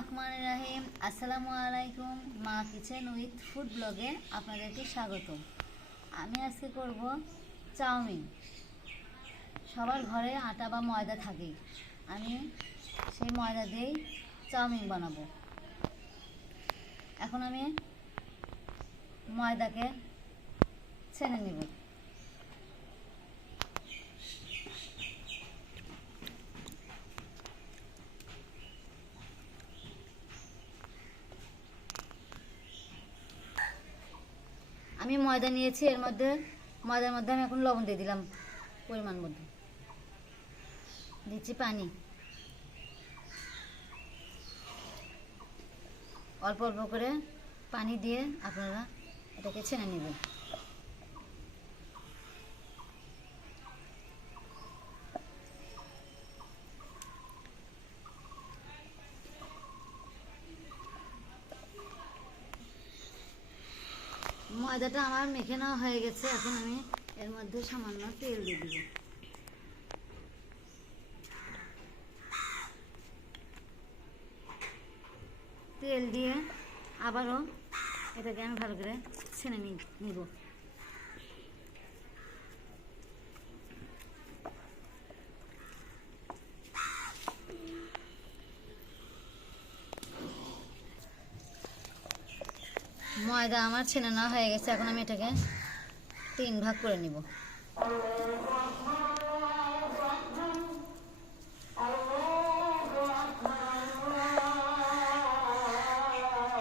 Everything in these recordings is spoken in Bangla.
রহমানির রহিম। আসসালামু আলাইকুম। মা কিচেন উইথ ফুড ব্লগে আপনাদেরকে স্বাগত। আমি আজকে করব চাউমিন। সবার ঘরে আটা বা ময়দা থাকে, আমি সেই ময়দা দিয়েই চাউমিন বানাবো। এখন আমি ময়দাকে ছেনে নেব। আমি ময়দা নিয়েছি, ময়দার মধ্যে আমি এখন লবণ দিয়ে দিলাম পরিমাণ মতো। দিচ্ছি পানি, অল্প অল্প করে পানি দিয়ে আপনারা এটাকে ছেনে নেবেন। ময়দাটা আমার মেখে নেওয়া হয়ে গেছে। এখন আমি এর মধ্যে সামান্য তেল দিয়ে দিব। তেল দিয়ে আবারও এটাকে আমি ভালো করে ছেনে নিব। ময়দা আমার ছেনে নেওয়া হয়ে গেছে। এখন আমি এটাকে 3 ভাগ করে নিব।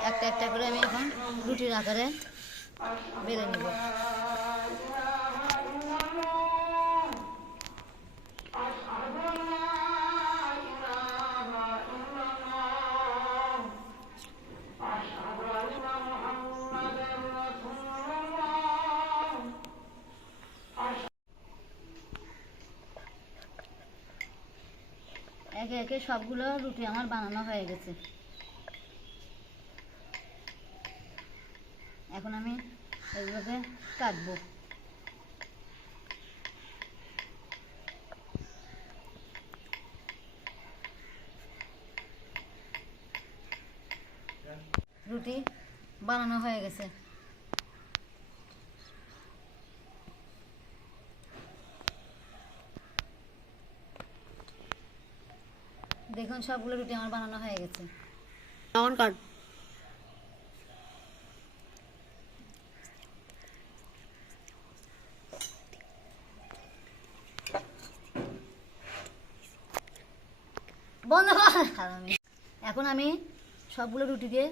একটা একটা করে আমি এখন রুটির আকারে বেলে নিব। একে একে সবগুলো রুটি আমার বানানো হয়ে গেছে। এখন আমি এগুলোকে কাটবো। রুটি বানানো হয়ে গেছে। দেখুন সবগুলো রুটি আমার বানানো হয়ে গেছে। অন কাট। বন্ধ কর। এখন আমি সবগুলো রুটি দিয়ে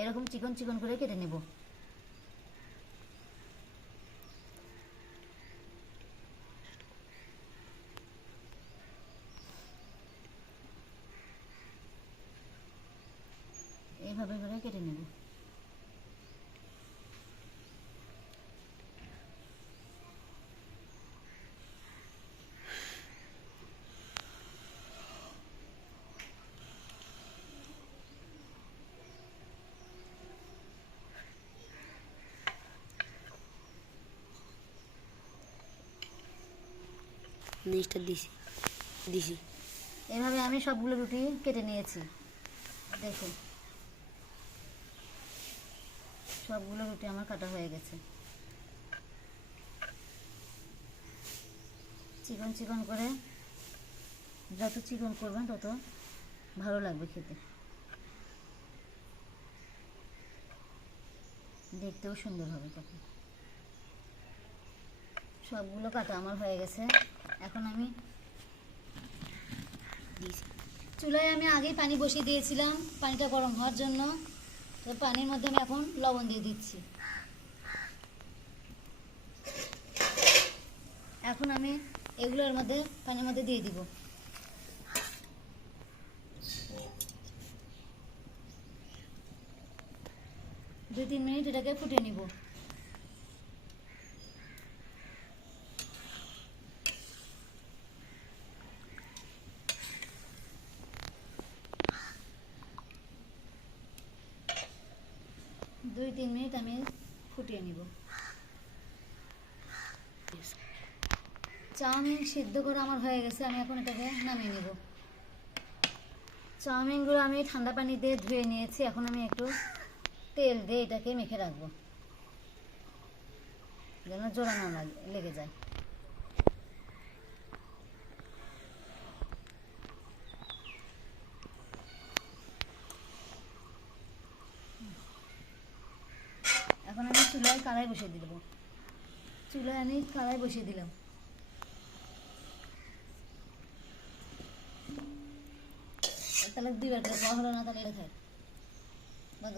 এরকম চিকন চিকন করে কেটে নেব। এইভাবে করে কেটে নেব। নিচটা দিছি। এভাবে আমি সবগুলো রুটি কেটে নিয়েছি। দেখুন সবগুলো রুটি আমার কাটা হয়ে গেছে। চিকন চিকন করে, যত চিকন করবেন তত ভালো লাগবে খেতে, দেখতেও সুন্দর হবে তখন। সবগুলো কাটা আমার হয়ে গেছে। এখন আমি চুলায় আমি আগেই পানি বসিয়ে দিয়েছিলাম পানিটা গরম হওয়ার জন্য। তো পানির মধ্যে আমি এখন লবণ দিয়ে দিচ্ছি। এখন আমি এগুলোর মধ্যে পানির মধ্যে দিয়ে দিব। দুই 3 মিনিট এটাকে ফুটিয়ে নিব। দুই 3 মিনিট আমি ফুটিয়ে নিব। চাউমিন সিদ্ধ করা আমার হয়ে গেছে। আমি এখন এটাকে নামিয়ে নেব। চাউমিনগুলো আমি ঠান্ডা পানি দিয়ে ধুয়ে নিয়েছি। এখন আমি একটু তেল দিয়ে এটাকে মেখে রাখবো যেন জোড়া না লেগে যায়। এখন আমি চুলায় কড়াই বসিয়ে দিব। চুলায় আমি কড়াই বসিয়ে দিলাম। তাহলে দুইবার করে খাওয়া হলো না, তাহলে এটা খাই বন্ধ।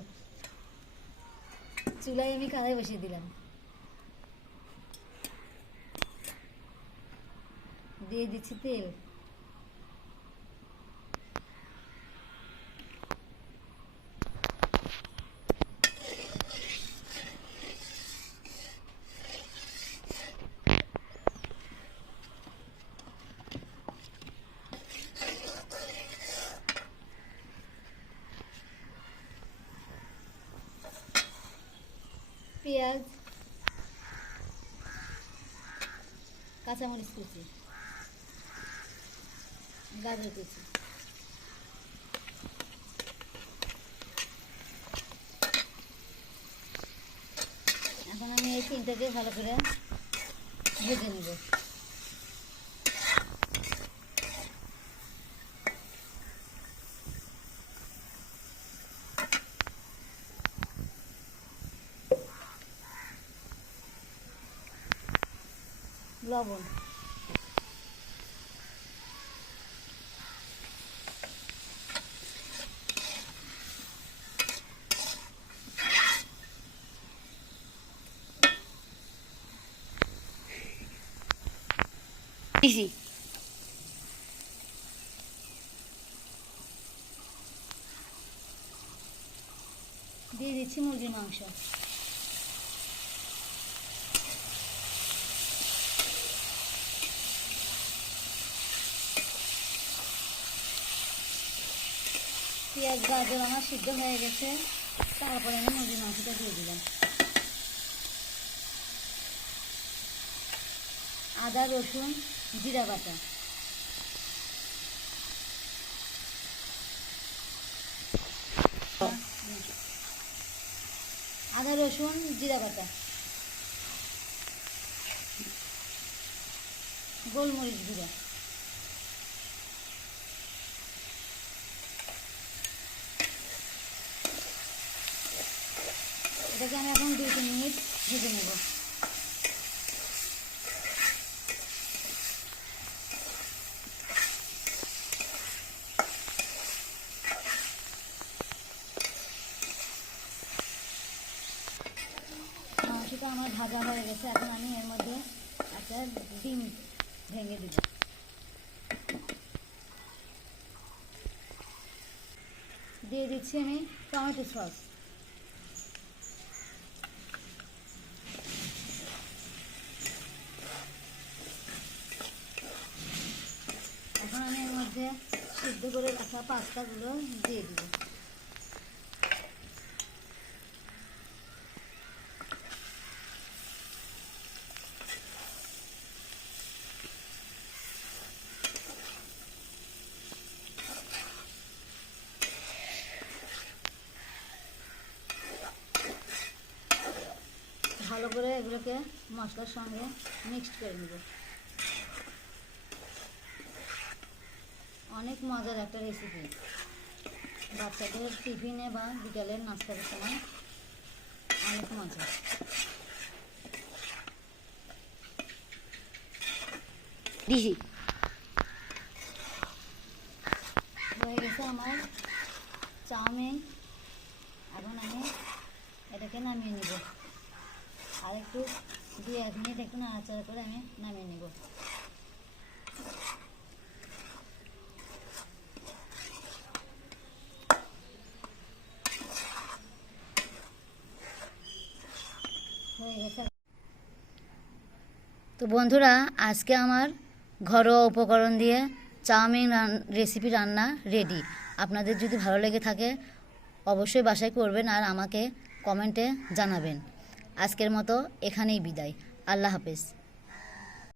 চুলায় আমি কড়াই বসিয়ে দিলাম, দিয়ে দিচ্ছি তেল। পেঁয়াজ, কাঁচামরিচ কুচি, গাজর কুচি, এখন আমি এই তিনটাকে ভালো করে ভেজে নেব। লবণ, দিছি। দিয়ে দিচ্ছি মুরগির মাংস। পেঁয়াজ গাজর আমার সিদ্ধ হয়ে গেছে, তারপরে আমি মুরগির মাংসটা দিয়ে দিলাম। আদা রসুন জিরা বাটা, আদা রসুন জিরা বাটা, গোলমরিচ গুঁড়া, এটাকে আমি এখন 2-3 মিনিট ভেজে নেব। মাংসটা আমার ভাজা হয়ে গেছে, এখন আমি এর মধ্যে একটা ডিম ভেঙে দিব। দিয়ে দিচ্ছি আমি টমেটো সস। এখন আমি এর মধ্যে সিদ্ধ করে রাখা পাস্তাগুলো দিয়ে দিব। ভালো করে এগুলোকে মশলার সঙ্গে মিক্সড করে নেব। অনেক মজার একটা রেসিপি, বাচ্চাদের টিফিনে বা বিকালের নাস্তার সময় অনেক মজা। দিছি। হয়ে গেছে আমার চাউমিন। এখন আমি এটাকে নামিয়ে নেব। আর একটু 2-1 মিনিট একটু নাড়াচাড়া করে আমি নামিয়ে নেব। হয়ে গেছে। তো বন্ধুরা, আজকে আমার ঘরোয়া উপকরণ দিয়ে চাউমিন রেসিপি রান্না রেডি। আপনাদের যদি ভালো লেগে থাকে অবশ্যই বাসায় করবেন আর আমাকে কমেন্টে জানাবেন। আজকের মতো এখানেই বিদায়। আল্লাহ হাফেজ।